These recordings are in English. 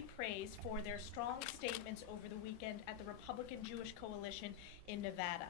widely praised for their strong statements over the weekend at the Republican Jewish Coalition in Nevada.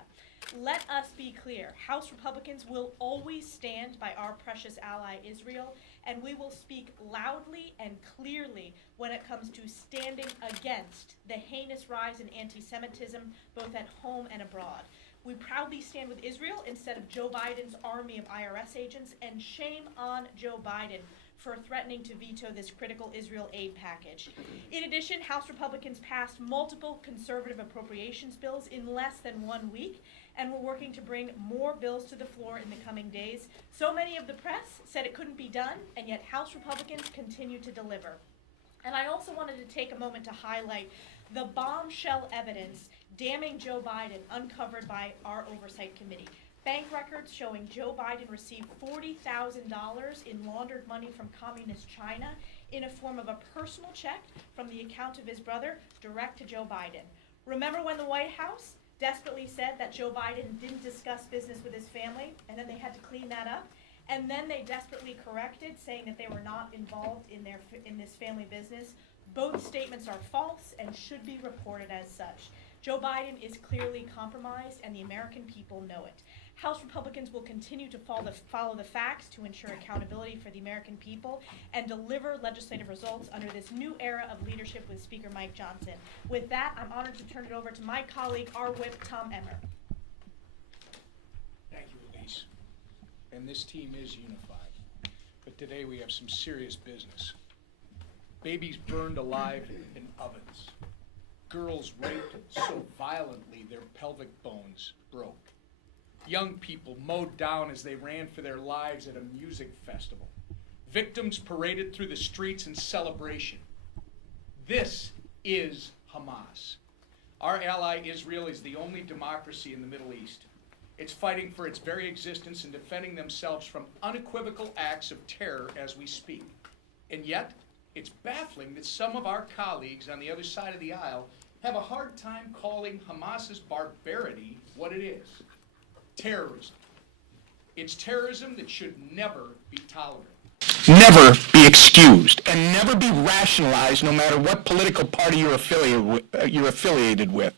Let us be clear, House Republicans will always stand by our precious ally Israel, and we will speak loudly and clearly when it comes to standing against the heinous rise in anti-Semitism, both at home and abroad. We proudly stand with Israel instead of Joe Biden's army of IRS agents, and shame on Joe Biden for threatening to veto this critical Israel aid package. In addition, House Republicans passed multiple conservative appropriations bills in less than 1 week, and we're working to bring more bills to the floor in the coming days. So many of the press said it couldn't be done, and yet House Republicans continue to deliver. And I also wanted to take a moment to highlight the bombshell evidence damning Joe Biden uncovered by our Oversight Committee. Bank records showing Joe Biden received $40,000 in laundered money from communist China in a form of a personal check from the account of his brother direct to Joe Biden. Remember when the White House desperately said that Joe Biden didn't discuss business with his family, and then they had to clean that up? And then they desperately corrected, saying that they were not involved in this family business. Both statements are false and should be reported as such. Joe Biden is clearly compromised, and the American people know it. House Republicans will continue to follow the facts to ensure accountability for the American people and deliver legislative results under this new era of leadership with Speaker Mike Johnson. With that, I'm honored to turn it over to my colleague, our whip, Tom Emmer. Thank you, Elise. And this team is unified. But today we have some serious business. Babies burned alive in ovens. Girls raped so violently their pelvic bones broke. Young people mowed down as they ran for their lives at a music festival. Victims paraded through the streets in celebration. This is Hamas. Our ally Israel is the only democracy in the Middle East. It's fighting for its very existence and defending themselves from unequivocal acts of terror as we speak. And yet, it's baffling that some of our colleagues on the other side of the aisle have a hard time calling Hamas's barbarity what it is. Terrorism. It's terrorism that should never be tolerated. Never be excused and never be rationalized no matter what political party you're affiliated with.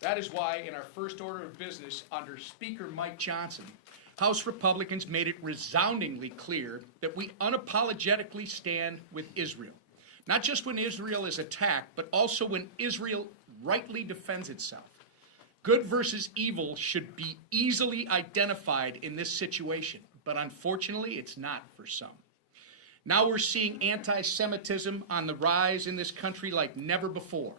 That is why in our first order of business under Speaker Mike Johnson, House Republicans made it resoundingly clear that we unapologetically stand with Israel. Not just when Israel is attacked, but also when Israel rightly defends itself. Good versus evil should be easily identified in this situation, but unfortunately it's not for some. Now we're seeing anti-Semitism on the rise in this country like never before.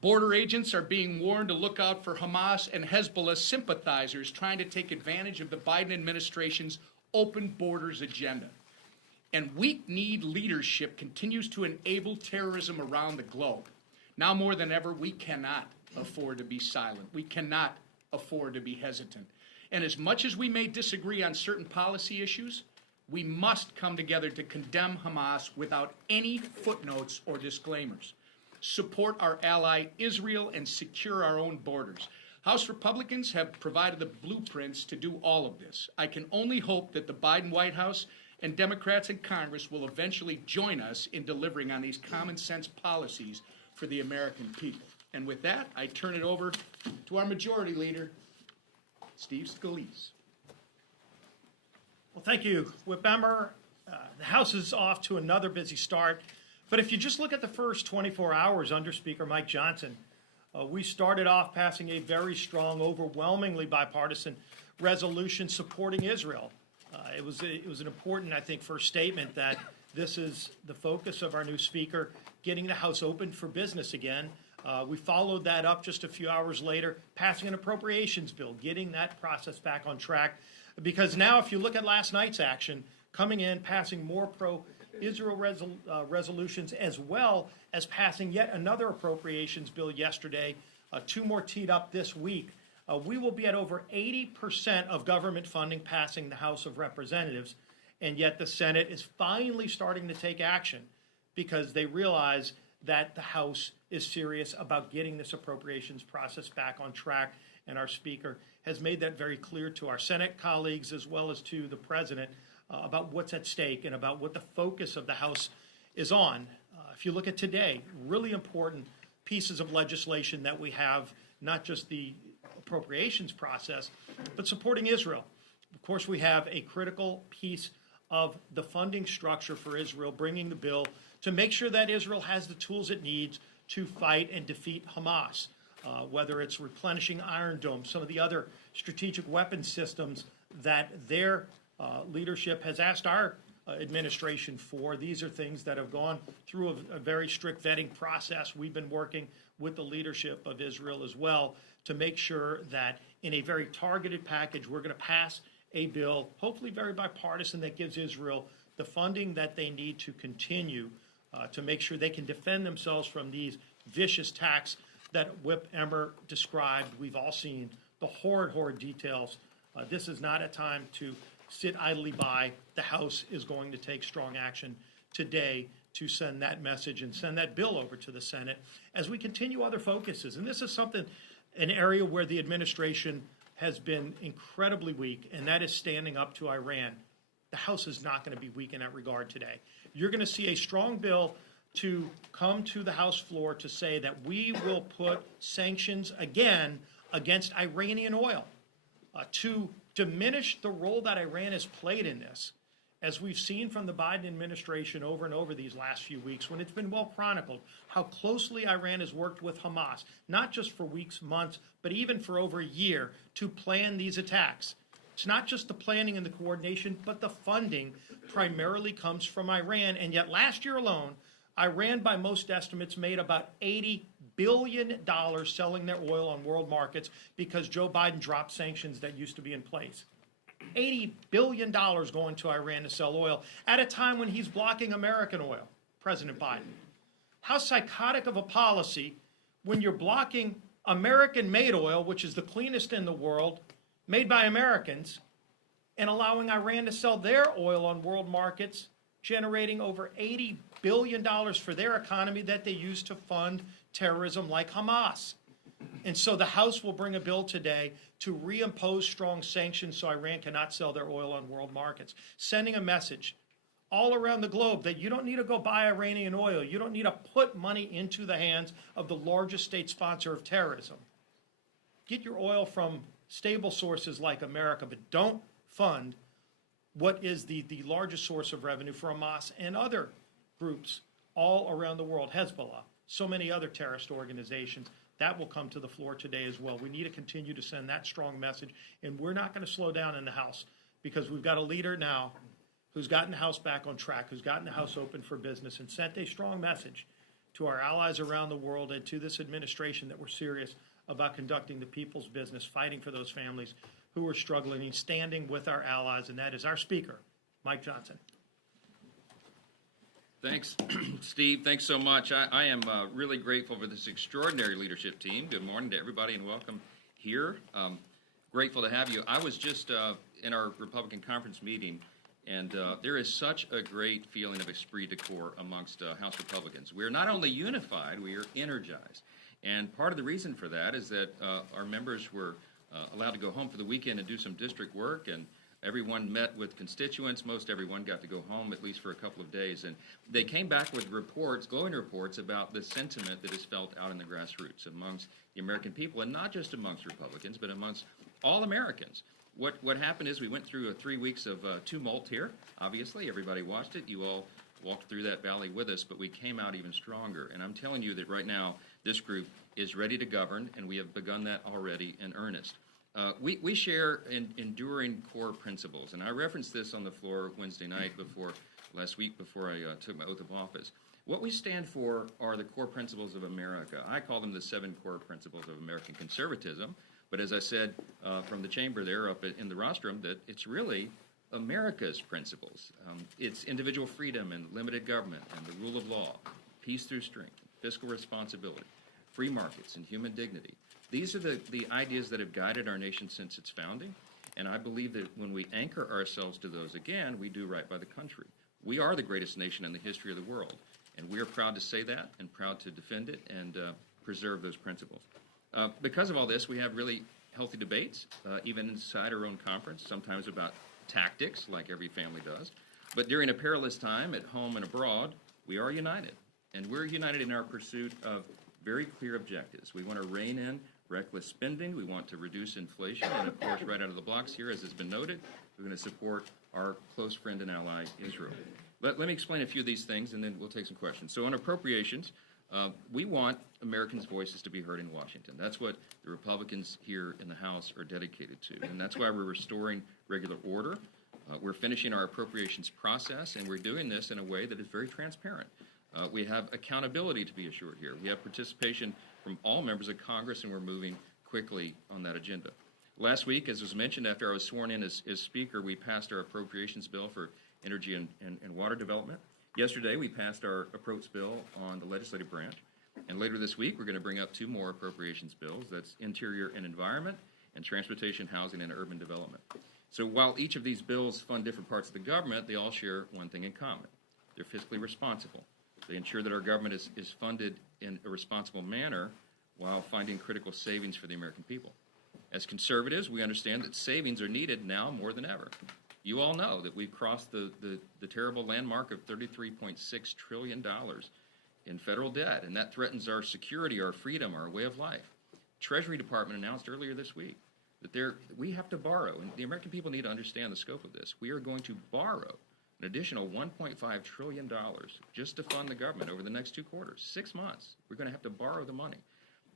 Border agents are being warned to look out for Hamas and Hezbollah sympathizers trying to take advantage of the Biden administration's open borders agenda. And weak-kneed leadership continues to enable terrorism around the globe. Now more than ever, we cannot afford to be silent. We cannot afford to be hesitant. And as much as we may disagree on certain policy issues, we must come together to condemn Hamas without any footnotes or disclaimers. Support our ally Israel and secure our own borders. House Republicans have provided the blueprints to do all of this. I can only hope that the Biden White House and Democrats in Congress will eventually join us in delivering on these common sense policies for the American people. And with that, I turn it over to our majority leader, Steve Scalise. Well, thank you, Whip Emmer. The House is off to another busy start. But if you just look at the first 24 hours under Speaker Mike Johnson, we started off passing a very strong, overwhelmingly bipartisan resolution supporting Israel. It was an important, I think, first statement that this is the focus of our new speaker, getting the House open for business again. We followed that up just a few hours later, passing an appropriations bill, getting that process back on track. Because now, if you look at last night's action, coming in, passing more pro-Israel resolutions, as well as passing yet another appropriations bill yesterday, two more teed up this week, we will be at over 80% of government funding passing the House of Representatives, and yet the Senate is finally starting to take action because they realize that the House is serious about getting this appropriations process back on track, and our Speaker has made that very clear to our Senate colleagues as well as to the President about what's at stake and about what the focus of the House is on. If you look at today, really important pieces of legislation that we have, not just the appropriations process, but supporting Israel. Of course, we have a critical piece of the funding structure for Israel, bringing the bill to make sure that Israel has the tools it needs to fight and defeat Hamas, whether it's replenishing Iron Dome, some of the other strategic weapons systems that their leadership has asked our administration for. These are things that have gone through a very strict vetting process. We've been working with the leadership of Israel as well to make sure that in a very targeted package, we're going to pass a bill, hopefully very bipartisan, that gives Israel the funding that they need to continue to make sure they can defend themselves from these vicious attacks that Whip Emmer described. We've all seen the horrid details. This is not a time to sit idly by. The House is going to take strong action today to send that message and send that bill over to the Senate as we continue other focuses. And this is something, an area where the administration has been incredibly weak, and that is standing up to Iran. The House is not going to be weak in that regard today. You're going to see a strong bill to come to the House floor to say that we will put sanctions again against Iranian oil to diminish the role that Iran has played in this. As we've seen from the Biden administration over and over these last few weeks, when it's been well chronicled, how closely Iran has worked with Hamas, not just for weeks, months, but even for over a year to plan these attacks. It's not just the planning and the coordination, but the funding primarily comes from Iran. And yet last year alone, Iran, by most estimates, made about $80 billion selling their oil on world markets because Joe Biden dropped sanctions that used to be in place. $80 billion going to Iran to sell oil at a time when he's blocking American oil, President Biden. How psychotic of a policy when you're blocking American-made oil, which is the cleanest in the world, made by Americans, and allowing Iran to sell their oil on world markets, generating over $80 billion for their economy that they use to fund terrorism like Hamas. And so the House will bring a bill today to reimpose strong sanctions so Iran cannot sell their oil on world markets, sending a message all around the globe that you don't need to go buy Iranian oil. You don't need to put money into the hands of the largest state sponsor of terrorism. Get your oil from stable sources like America, but don't fund what is the largest source of revenue for Hamas and other groups all around the world, Hezbollah, so many other terrorist organizations. That will come to the floor today as well. We need to continue to send that strong message, and we're not going to slow down in the House because we've got a leader now who's gotten the House back on track, who's gotten the House open for business, and sent a strong message to our allies around the world and to this administration that we're serious about conducting the people's business, fighting for those families who are struggling and standing with our allies, and that is our Speaker, Mike Johnson. Thanks, Steve. Thanks so much. I am really grateful for this extraordinary leadership team. Good morning to everybody and welcome here. Grateful to have you. I was just in our Republican conference meeting, and there is such a great feeling of esprit de corps amongst House Republicans. We are not only unified, we are energized. And part of the reason for that is that our members were allowed to go home for the weekend and do some district work, and everyone met with constituents. Most everyone got to go home at least for a couple of days. And they came back with reports, glowing reports about the sentiment that is felt out in the grassroots amongst the American people, and not just amongst Republicans, but amongst all Americans. What happened is we went through 3 weeks of tumult here. Obviously, everybody watched it. You all walked through that valley with us, but we came out even stronger. And I'm telling you that right now, this group is ready to govern, and we have begun that already in earnest. We share enduring core principles, and I referenced this on the floor Wednesday night last week before I took my oath of office. What we stand for are the core principles of America. I call them the 7 core principles of American conservatism, but as I said from the chamber there up in the rostrum, that it's really America's principles. It's individual freedom and limited government and the rule of law, peace through strength, fiscal responsibility, free markets, and human dignity. These are the ideas that have guided our nation since its founding, and I believe that when we anchor ourselves to those again, we do right by the country. We are the greatest nation in the history of the world, and we are proud to say that and proud to defend it and preserve those principles. Because of all this, we have really healthy debates, even inside our own conference, sometimes about tactics, like every family does. But during a perilous time at home and abroad, we are united. And we're united in our pursuit of very clear objectives. We want to rein in reckless spending. We want to reduce inflation. And of course, right out of the blocks here, as has been noted, we're going to support our close friend and ally, Israel. Let me explain a few of these things, and then we'll take some questions. So on appropriations, we want Americans' voices to be heard in Washington. That's what the Republicans here in the House are dedicated to. And that's why we're restoring regular order. We're finishing our appropriations process, and we're doing this in a way that is very transparent. We have accountability to be assured here. We have participation from all members of Congress, and we're moving quickly on that agenda. Last week, as was mentioned, after I was sworn in as Speaker, we passed our appropriations bill for energy and water development. Yesterday, we passed our approach bill on the legislative branch. And later this week, we're going to bring up 2 more appropriations bills. That's Interior and Environment and Transportation, Housing, and Urban Development. So while each of these bills fund different parts of the government, they all share one thing in common. They're fiscally responsible. They ensure that our government is funded in a responsible manner while finding critical savings for the American people. As conservatives, we understand that savings are needed now more than ever. You all know that we've crossed the terrible landmark of $33.6 trillion in federal debt, and that threatens our security, our freedom, our way of life. Treasury Department announced earlier this week that we have to borrow, and the American people need to understand the scope of this. We are going to borrow an additional $1.5 trillion just to fund the government over the next 2 quarters, 6 months. We're going to have to borrow the money.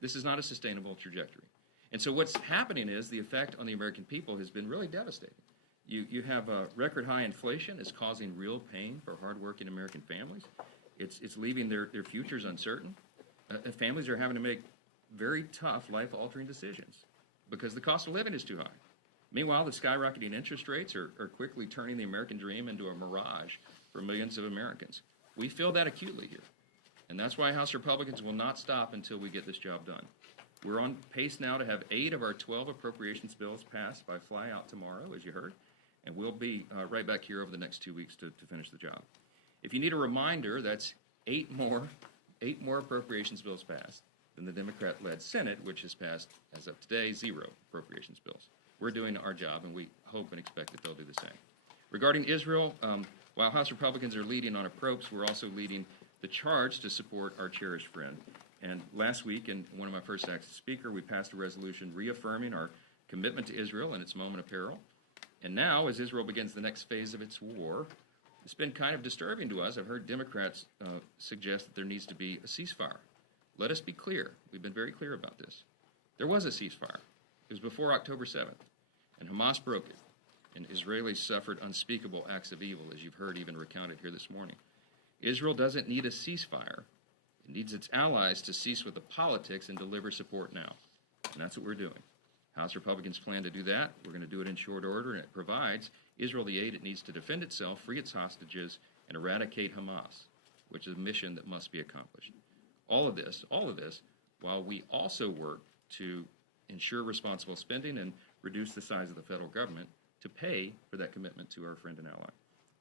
This is not a sustainable trajectory. And so what's happening is the effect on the American people has been really devastating. You have record high inflation is causing real pain for hardworking American families. It's leaving their futures uncertain. Families are having to make very tough, life-altering decisions because the cost of living is too high. Meanwhile, the skyrocketing interest rates are quickly turning the American dream into a mirage for millions of Americans. We feel that acutely here. And that's why House Republicans will not stop until we get this job done. We're on pace now to have 8 of our 12 appropriations bills passed by flyout tomorrow, as you heard. And we'll be right back here over the next 2 weeks to finish the job. If you need a reminder, that's 8 more appropriations bills passed than the Democrat-led Senate, which has passed, as of today, 0 appropriations bills. We're doing our job, and we hope and expect that they'll do the same. Regarding Israel, while House Republicans are leading on approps, we're also leading the charge to support our cherished friend. And last week, in one of my first acts as Speaker, we passed a resolution reaffirming our commitment to Israel in its moment of peril. And now, as Israel begins the next phase of its war, it's been kind of disturbing to us. I've heard Democrats suggest that there needs to be a ceasefire. Let us be clear. We've been very clear about this. There was a ceasefire. It was before October 7th, and Hamas broke it, and Israelis suffered unspeakable acts of evil, as you've heard even recounted here this morning. Israel doesn't need a ceasefire. It needs its allies to cease with the politics and deliver support now, and that's what we're doing. House Republicans plan to do that. We're going to do it in short order, and it provides Israel the aid it needs to defend itself, free its hostages, and eradicate Hamas, which is a mission that must be accomplished. All of this, while we also work to ensure responsible spending and reduce the size of the federal government to pay for that commitment to our friend and ally.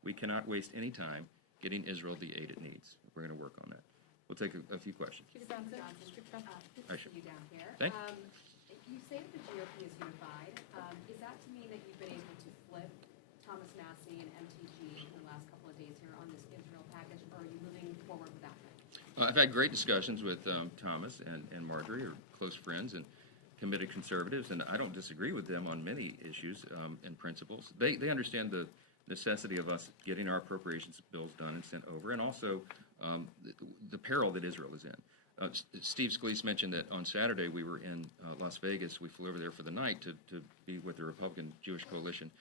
We cannot waste any time getting Israel the aid it needs. We're going to work on that. We'll take a few questions. Good to see you down here. Thank you say that the GOP is unified. Is that to mean that you've been able to flip Thomas Massie and MTG in the last couple of days here on this Israel package, or are you moving forward with that? I've had great discussions with Thomas and Marjorie, are close friends and committed conservatives, and I don't disagree with them on many issues and principles. They understand the necessity of us getting our appropriations bills done and sent over, and also the peril that Israel is in. Steve Scalise mentioned that on Saturday we were in Las Vegas. We flew over there for the night to be with the Republican Jewish Coalition.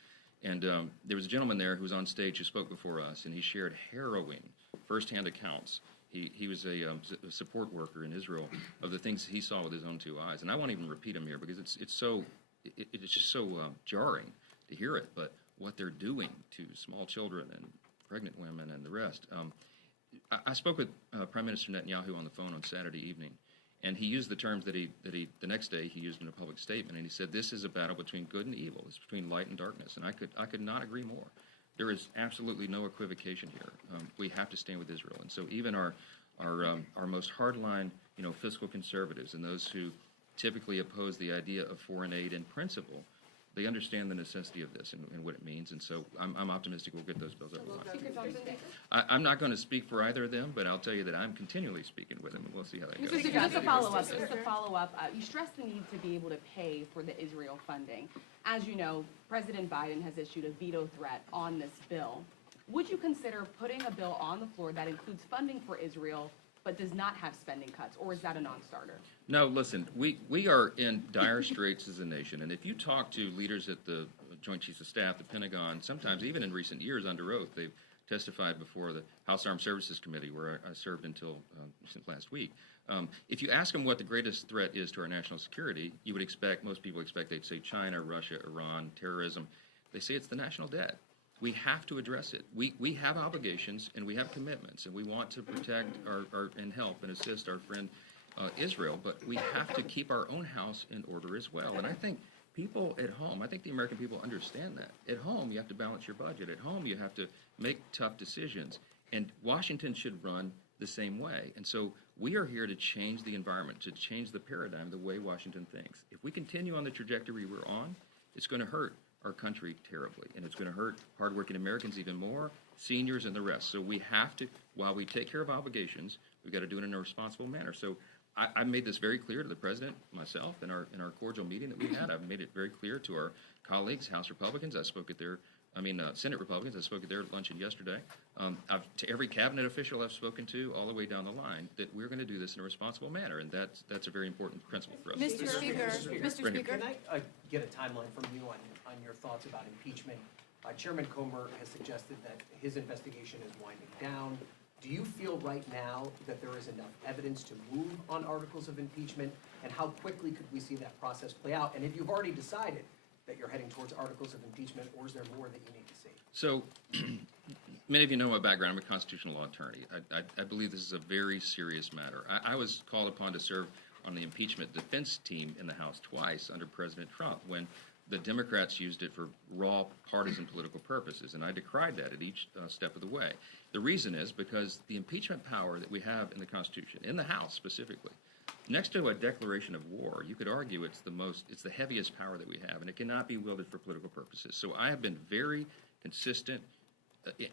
And there was a gentleman there who was on stage who spoke before us, and he shared harrowing firsthand accounts. He was a support worker in Israel of the things he saw with his own 2 eyes. And I won't even repeat them here because it's just so jarring to hear it. But what they're doing to small children and pregnant women and the rest. I spoke with Prime Minister Netanyahu on the phone on Saturday evening, and he used the terms that he the next day he used in a public statement, and he said this is a battle between good and evil. It's between light and darkness, and I could not agree more. There is absolutely no equivocation here. We have to stand with Israel, and so even our most hardline, fiscal conservatives and those who typically oppose the idea of foreign aid in principle, they understand the necessity of this and what it means, and so I'm optimistic we'll get those bills over the line. Speaker Johnson? I'm not going to speak for either of them, but I'll tell you that I'm continually speaking with them, and we'll see how that goes. Mr. Speaker, just a follow-up. You stressed the need to be able to pay for the Israel funding. As you know, President Biden has issued a veto threat on this bill. Would you consider putting a bill on the floor that includes funding for Israel but does not have spending cuts, or is that a non-starter? No, listen, we are in dire straits as a nation, and if you talk to leaders at the Joint Chiefs of Staff, the Pentagon, sometimes even in recent years under oath, they've testified before the House Armed Services Committee, where I served until last week. If you ask them what the greatest threat is to our national security, you would expect, most people expect they'd say China, Russia, Iran, terrorism. They say it's the national debt. We have to address it. We have obligations and we have commitments, and we want to protect and help and assist our friend Israel, but we have to keep our own house in order as well. And I think people at home, I think the American people understand that. At home, you have to balance your budget. At home, you have to make tough decisions. And Washington should run the same way. And so we are here to change the environment, to change the paradigm, the way Washington thinks. If we continue on the trajectory we're on, it's going to hurt our country terribly, and it's going to hurt hardworking Americans even more, seniors and the rest. So we have to, while we take care of obligations, we've got to do it in a responsible manner. So I made this very clear to the President, myself, in our cordial meeting that we had. I've made it very clear to our colleagues, House Republicans. Senate Republicans. I spoke at their luncheon yesterday. To every cabinet official I've spoken to, all the way down the line, that we're going to do this in a responsible manner, and that's a very important principle for us. Mr. Speaker, Can I get a timeline from you on your thoughts about impeachment? Chairman Comer has suggested that his investigation is winding down. Do you feel right now that there is enough evidence to move on articles of impeachment? And how quickly could we see that process play out? And if you've already decided that you're heading towards articles of impeachment, or is there more that you need to see? So, many of you know my background. I'm a constitutional law attorney. I believe this is a very serious matter. I was called upon to serve on the impeachment defense team in the House twice under President Trump when the Democrats used it for raw partisan political purposes, and I decried that at each step of the way. The reason is because the impeachment power that we have in the Constitution, in the House specifically, next to a declaration of war, you could argue it's the heaviest power that we have, and it cannot be wielded for political purposes. So I have been very consistent,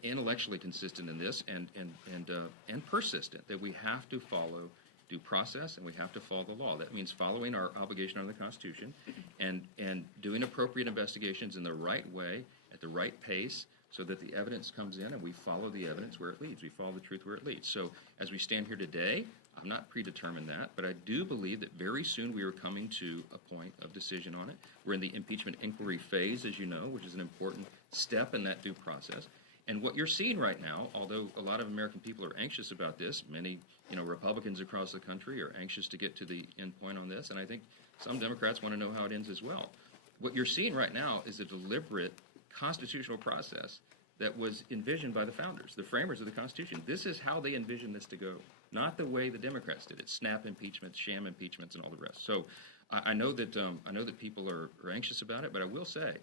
intellectually consistent in this, and persistent that we have to follow due process and we have to follow the law. That means following our obligation under the Constitution and doing appropriate investigations in the right way, at the right pace, so that the evidence comes in and we follow the evidence where it leads. We follow the truth where it leads. So as we stand here today, I'm not predetermined that, but I do believe that very soon we are coming to a point of decision on it. We're in the impeachment inquiry phase, as you know, which is an important step in that due process. And what you're seeing right now, although a lot of American people are anxious about this, many Republicans across the country are anxious to get to the end point on this, and I think some Democrats want to know how it ends as well. What you're seeing right now is a deliberate constitutional process that was envisioned by the founders, the framers of the Constitution. This is how they envisioned this to go, not the way the Democrats did it: snap impeachments, sham impeachments, and all the rest. So I know that people are anxious about it, but I will say,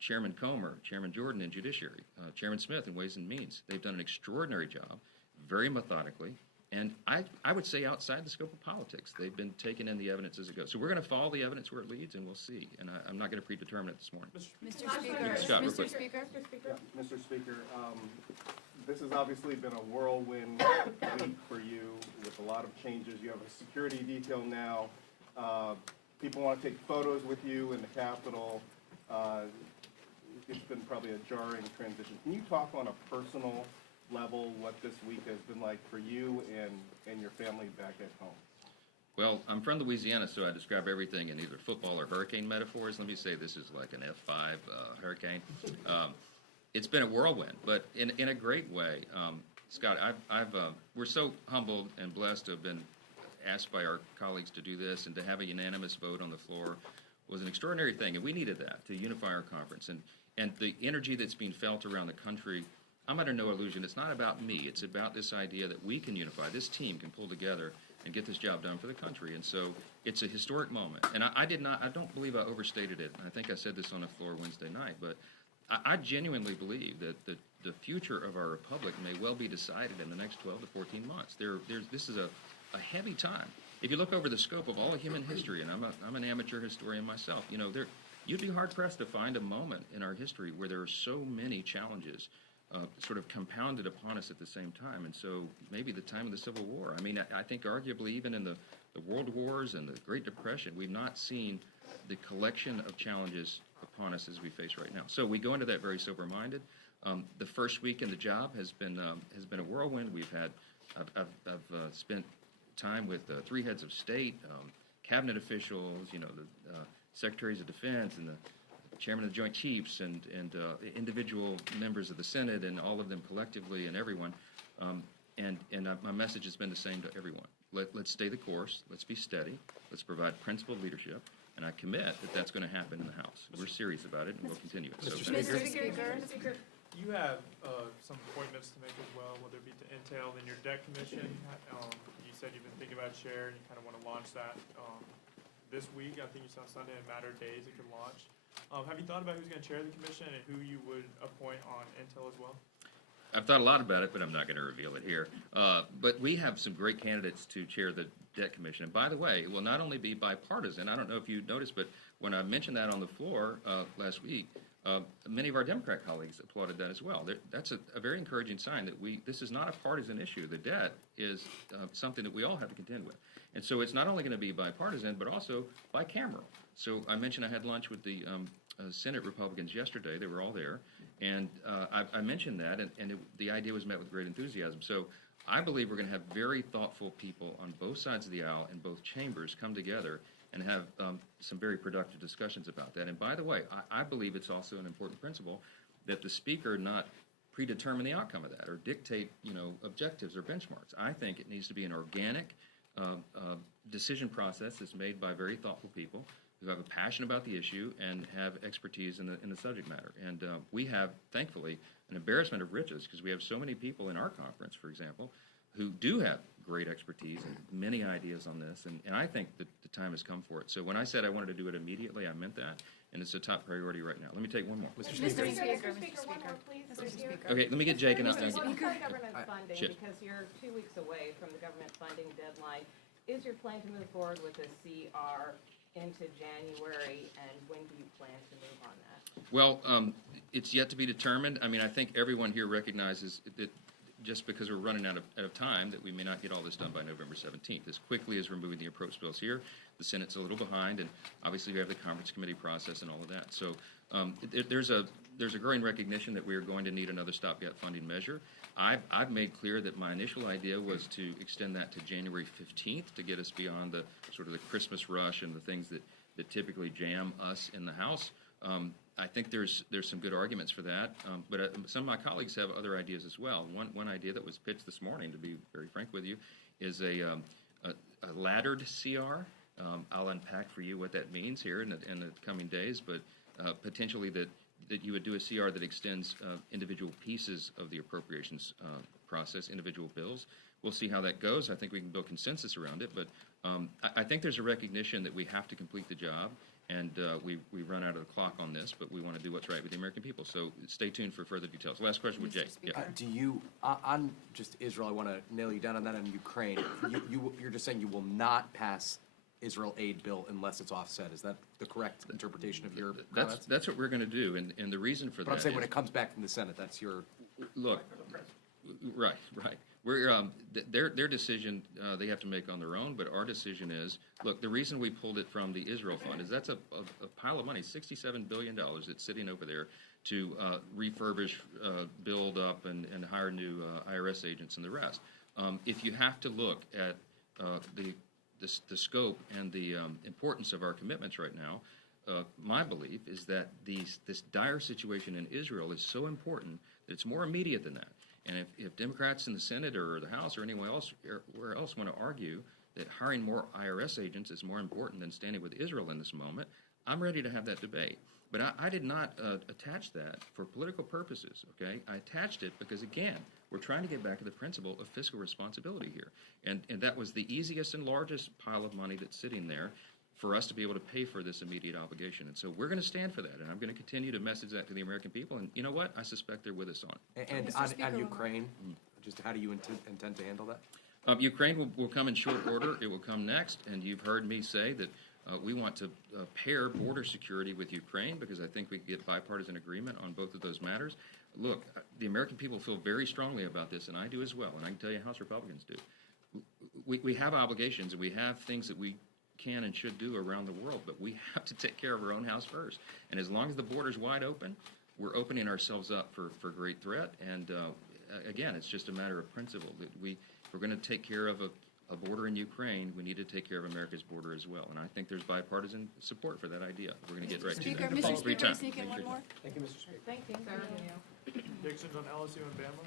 Chairman Comer, Chairman Jordan in Judiciary, Chairman Smith in Ways and Means, they've done an extraordinary job, very methodically, and I would say outside the scope of politics. They've been taking in the evidence as it goes. So we're going to follow the evidence where it leads, and we'll see. And I'm not going to predetermine it this morning. Mr. Speaker, Scott, real quick. Mr. Speaker. Mr. Speaker, this has obviously been a whirlwind week for you with a lot of changes. You have a security detail now. People want to take photos with you in the Capitol. It's been probably a jarring transition. Can you talk on a personal level what this week has been like for you and your family back at home? Well, I'm from Louisiana, so I describe everything in either football or hurricane metaphors. Let me say this is like an F5 hurricane. It's been a whirlwind, but in a great way. Scott, we're so humbled and blessed to have been asked by our colleagues to do this, and to have a unanimous vote on the floor was an extraordinary thing, and we needed that to unify our conference. And the energy that's being felt around the country, I'm under no illusion. It's not about me. It's about this idea that we can unify. This team can pull together and get this job done for the country. And so it's a historic moment. And I don't believe I overstated it. I think I said this on the floor Wednesday night, but I genuinely believe that the future of our republic may well be decided in the next 12 to 14 months. This is a heavy time. If you look over the scope of all of human history, and I'm an amateur historian myself, you'd be hard-pressed to find a moment in our history where there are so many challenges sort of compounded upon us at the same time. And so maybe the time of the Civil War. I mean, I think arguably even in the World Wars and the Great Depression, we've not seen the collection of challenges upon us as we face right now. So we go into that very sober-minded. The first week in the job has been a whirlwind. I've spent time with 3 heads of state, cabinet officials, the secretaries of defense, and the chairman of the Joint Chiefs, and individual members of the Senate, and all of them collectively, and everyone. My message has been the same to everyone. Let's stay the course. Let's be steady. Let's provide principled leadership. And I commit that that's going to happen in the House. We're serious about it, and we'll continue it. So, Mr. Speaker. You have some appointments to make as well, whether it be to entail in your debt commission. You said you've been thinking about chair, and you kind of want to launch that this week. I think you said on Sunday, in a matter of days, it could launch. Have you thought about who's going to chair the commission and who you would appoint on intel as well? I've thought a lot about it, but I'm not going to reveal it here. But we have some great candidates to chair the Debt Commission. And by the way, it will not only be bipartisan. I don't know if you noticed, but when I mentioned that on the floor last week, many of our Democrat colleagues applauded that as well. That's a very encouraging sign that this is not a partisan issue. The debt is something that we all have to contend with. And so it's not only going to be bipartisan, but also bicameral. So I mentioned I had lunch with the Senate Republicans yesterday. They were all there. And I mentioned that, and the idea was met with great enthusiasm. So I believe we're going to have very thoughtful people on both sides of the aisle in both chambers come together and have some very productive discussions about that. And by the way, I believe it's also an important principle that the Speaker not predetermine the outcome of that or dictate, objectives or benchmarks. I think it needs to be an organic decision process that's made by very thoughtful people who have a passion about the issue and have expertise in the subject matter. And we have, thankfully, an embarrassment of riches because we have so many people in our conference, for example, who do have great expertise and many ideas on this. And I think that the time has come for it. So when I said I wanted to do it immediately, I meant that. And it's a top priority right now. Let me take one more. Mr. Speaker, one more, please. Mr. Speaker. Okay, let me get Jake and On government funding, Sure. because you're 2 weeks away from the government funding deadline, is your plan to move forward with a CR into January, and when do you plan to move on that? Well, it's yet to be determined. I mean, I think everyone here recognizes that just because we're running out of time, that we may not get all this done by November 17th. As quickly as we're moving the approach bills here, the Senate's a little behind, and obviously we have the conference committee process and all of that. So there's a growing recognition that we are going to need another stopgap funding measure. I've made clear that my initial idea was to extend that to January 15th to get us beyond the sort of the Christmas rush and the things that typically jam us in the House. I think there's some good arguments for that, but some of my colleagues have other ideas as well. One idea that was pitched this morning, to be very frank with you, is a laddered CR. I'll unpack for you what that means here in the coming days, but potentially that you would do a CR that extends individual pieces of the appropriations process, individual bills. We'll see how that goes. I think we can build consensus around it, but I think there's a recognition that we have to complete the job, and we run out of the clock on this, but we want to do what's right with the American people. So stay tuned for further details. Last question with Jay. Yeah. Do you, on just Israel, I want to nail you down on that, on Ukraine. You're just saying you will not pass Israel aid bill unless it's offset. Is that the correct interpretation of your comments? That's what we're going to do, and the reason for that. But I'm saying when is- it comes back from the Senate, that's your. Look, right. We're their decision they have to make on their own, but our decision is, look, the reason we pulled it from the Israel fund is that's a pile of money, $67 billion that's sitting over there to refurbish, build up, and hire new IRS agents and the rest. If you have to look at the scope and the importance of our commitments right now, my belief is that this dire situation in Israel is so important that it's more immediate than that. And if Democrats in the Senate or the House or anywhere else want to argue that hiring more IRS agents is more important than standing with Israel in this moment, I'm ready to have that debate. But I did not attach that for political purposes, okay? I attached it because, again, we're trying to get back to the principle of fiscal responsibility here. And that was the easiest and largest pile of money that's sitting there for us to be able to pay for this immediate obligation. And so we're going to stand for that, and I'm going to continue to message that to the American people. And you know what? I suspect they're with us on it. And on Ukraine, just how do you intend to handle that? Ukraine will come in short order. It will come next, and you've heard me say that We want to pair border security with Ukraine because I think we can get bipartisan agreement on both of those matters. Look, the American people feel very strongly about this, and I do as well, and I can tell you House Republicans do. We have obligations, and we have things that we can and should do around the world, but we have to take care of our own house first. And as long as the border's wide open, we're opening ourselves up for great threat. And again, it's just a matter of principle. That if we're going to take care of a border in Ukraine, we need to take care of America's border as well. And I think there's bipartisan support for that idea. We're going to get right to Speaker, that. Mr. Speaker, Time. sneak in one more? Thank you, Mr. Speaker. Thank you. Predictions on LSU and Bama?